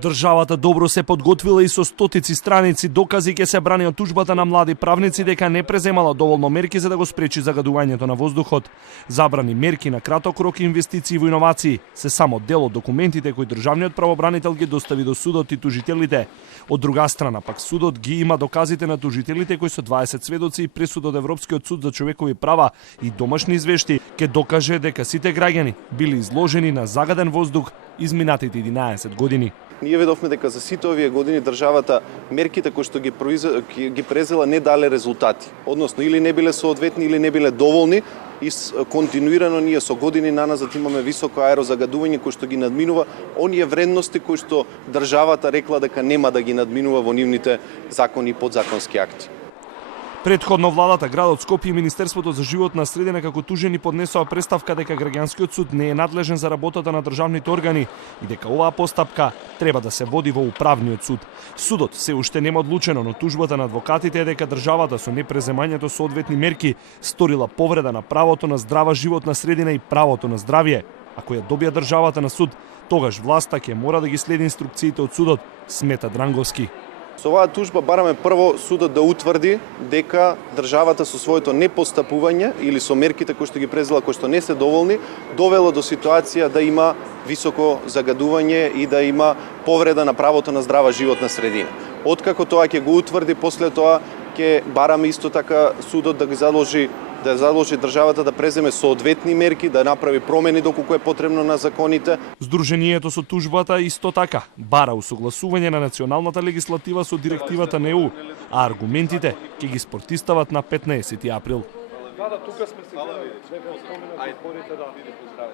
Државата добро се подготвила и со стотици страници докази ќе се брани од тужбата на млади правници дека не преземала доволно мерки за да го спречи загадувањето на воздухот. Забрани мерки на краток рок и инвестиции во иновации се само дел од документите кои државниот правобранител ги достави до судот и тужителите. Од друга страна пак судот ги има доказите на тужителите кои со 20 сведоци и пресуда од Европскиот суд за човекови права и домашни извешти ќе докаже дека сите граѓани били изложени на загаден воздух изминатите 11 години. Ние видовме дека за сите овие години државата мерките кои што ги презела не дале резултати. Односно или не биле соодветни или не биле доволни и континуирано ние со години наназад имаме високо аерозагадување кој што ги надминува оние вредности кои што државата рекла дека нема да ги надминува во нивните закони и подзаконски акти. Предходно владата, градот Скопје и Министерството за животна средина како тужени поднесоа представка дека граѓанскиот суд не е надлежен за работата на државните органи и дека оваа постапка треба да се води во управниот суд. Судот се уште нема одлучено, но тужбата на адвокатите е дека државата со непреземањето соодветни мерки сторила повреда на правото на здрава животна средина и правото на здравје. Ако ја добија државата на суд, тогаш власта ќе мора да ги следи инструкциите од судот, смета Дранговски. Со оваа тужба бараме прво судот да утврди дека државата со своето непостапување или со мерките кои што ги презела кои што не се доволни, довело до ситуација да има високо загадување и да има повреда на правото на здрава животна средина. Откако тоа ќе го утврди, после тоа ќе бараме исто така судот да ги заложи државата да преземе соодветни мерки, да направи промени доколку е потребно на законите. Сдруженијето со тужбата исто така бара усогласување на националната легислатива со директивата на ЕУ, а аргументите ќе ги спортистават на 15 април.